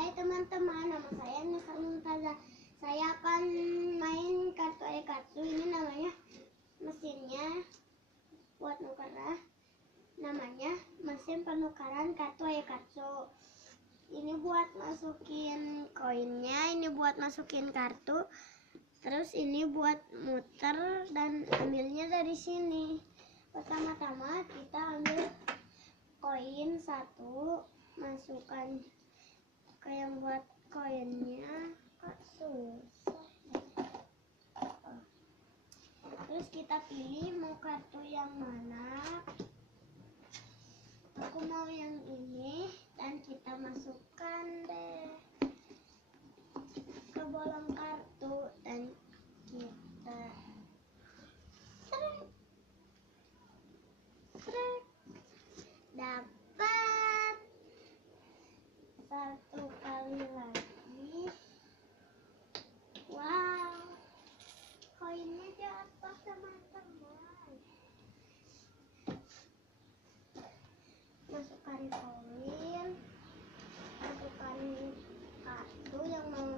Hai teman-teman, nama saya Mumtaza. Saya akan main kartu Aikatsu. Ini namanya mesinnya buat nukeran. Namanya mesin penukaran kartu Aikatsu. Ini buat masukin koinnya, ini buat masukin kartu. Terus ini buat muter dan ambilnya dari sini. Pertama-tama kita ambil koin 1, masukkan ke yang buat koinnya. Susah. Terus kita pilih mau kartu yang mana. Aku mau yang ini dan kita masukkan deh ke bolong kartu dan kita trek dapat 1 kali lagi. Wow, koinnya jatuh teman-teman. Masukkan koin, masukkan kartu yang mau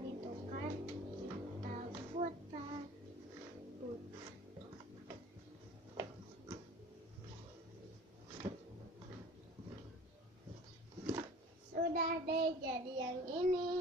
ditukar, kita putar. Sudah deh jadi yang ini.